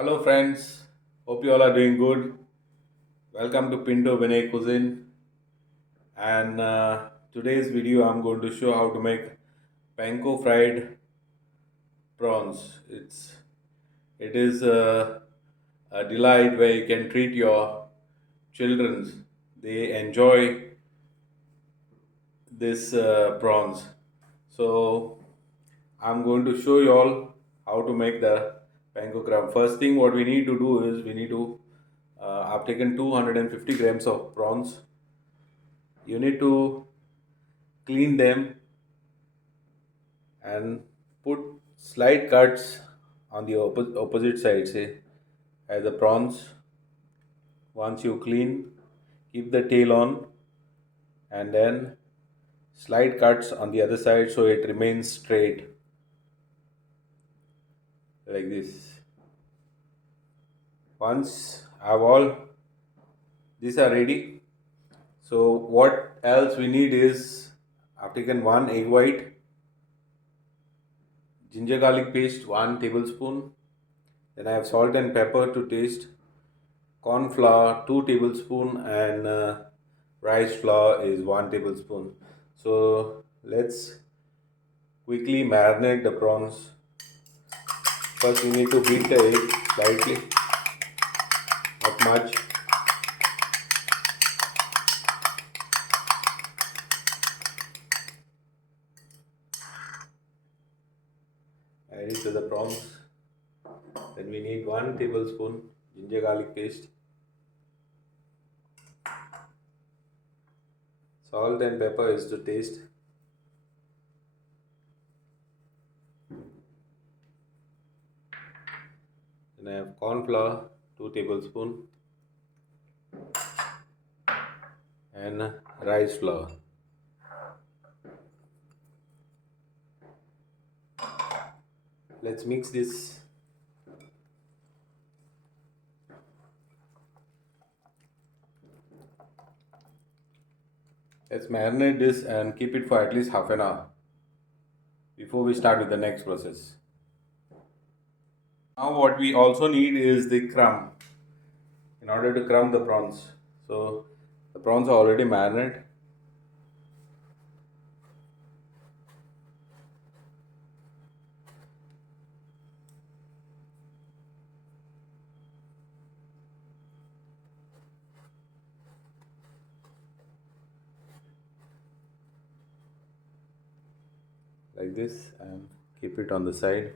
Hello friends, hope you all are doing good. Welcome to Pinto Cuisine, and today's video I'm going to show how to make panko fried prawns. It is a delight where you can treat your children. They enjoy this prawns. So I'm going to show you all how to make the panko crumb. First thing what we need to do is we need to I've taken 250 grams of prawns. You need to clean them and put slight cuts on the opposite side, say as the prawns. Once you clean, keep the tail on and then slight cuts on the other side so it remains straight like this. Once I've all these are ready, so what else we need is I've taken one egg white, ginger garlic paste 1 tablespoon, then I have salt and pepper to taste, corn flour 2 tablespoon, and rice flour is 1 tablespoon. So let's quickly marinate the prawns. First we need to beat the egg slightly, not much. Add it to the prawns. Then we need 1 tablespoon ginger garlic paste, salt and pepper is to taste. Then I have corn flour 2 tablespoon and rice flour. Let's mix this. Let's marinate this and keep it for at least half an hour before we start with the next process. Now what we also need is the crumb in order to crumb the prawns. So the prawns are already marinated. Like this and keep it on the side.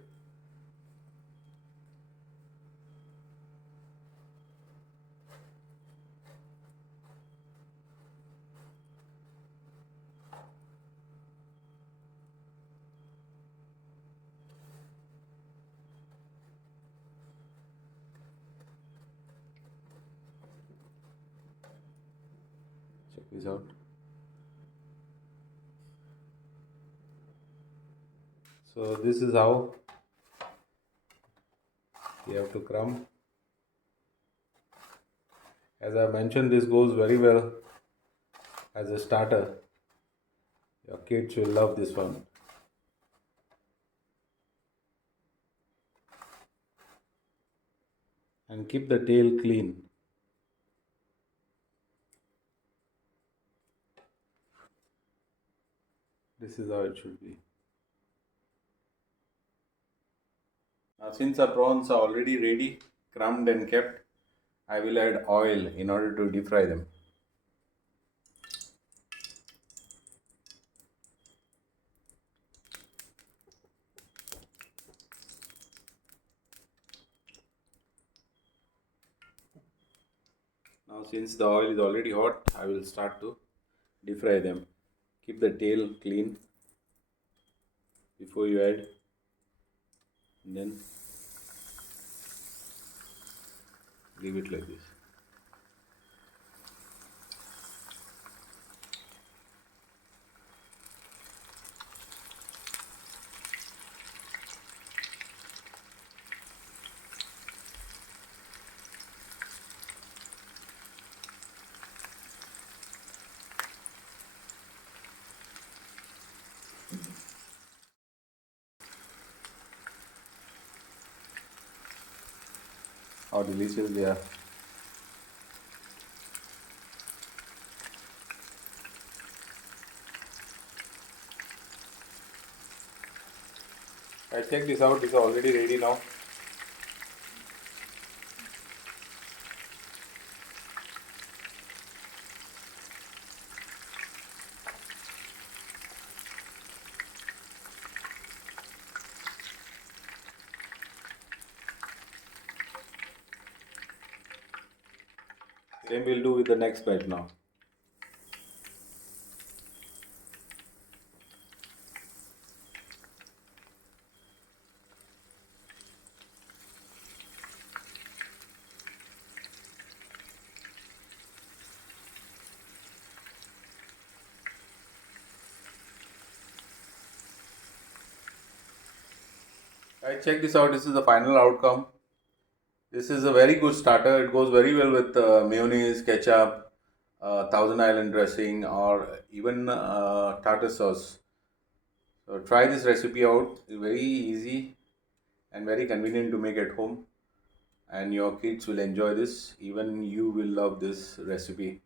Check this out. So this is how you have to crumb. As I mentioned, this goes very well as a starter. Your kids will love this one. And keep the tail clean. This is how it should be. Now since our prawns are already ready, crumbed and kept, I will add oil in order to deep fry them. Now since the oil is already hot, I will start to deep fry them. Keep the tail clean before you add, and then leave it like this. how delicious they are. I check this out, it's already ready now. Same we'll do with the next batch now. I check this out, this is the final outcome. This is a very good starter. It goes very well with mayonnaise, ketchup, Thousand Island dressing, or even tartar sauce. So try this recipe out. It's very easy and very convenient to make at home. And your kids will enjoy this. Even you will love this recipe.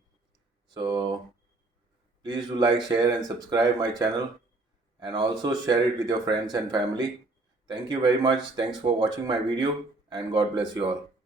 So please do like, share, and subscribe my channel. And also share it with your friends and family. Thank you very much. Thanks for watching my video. And God bless you all.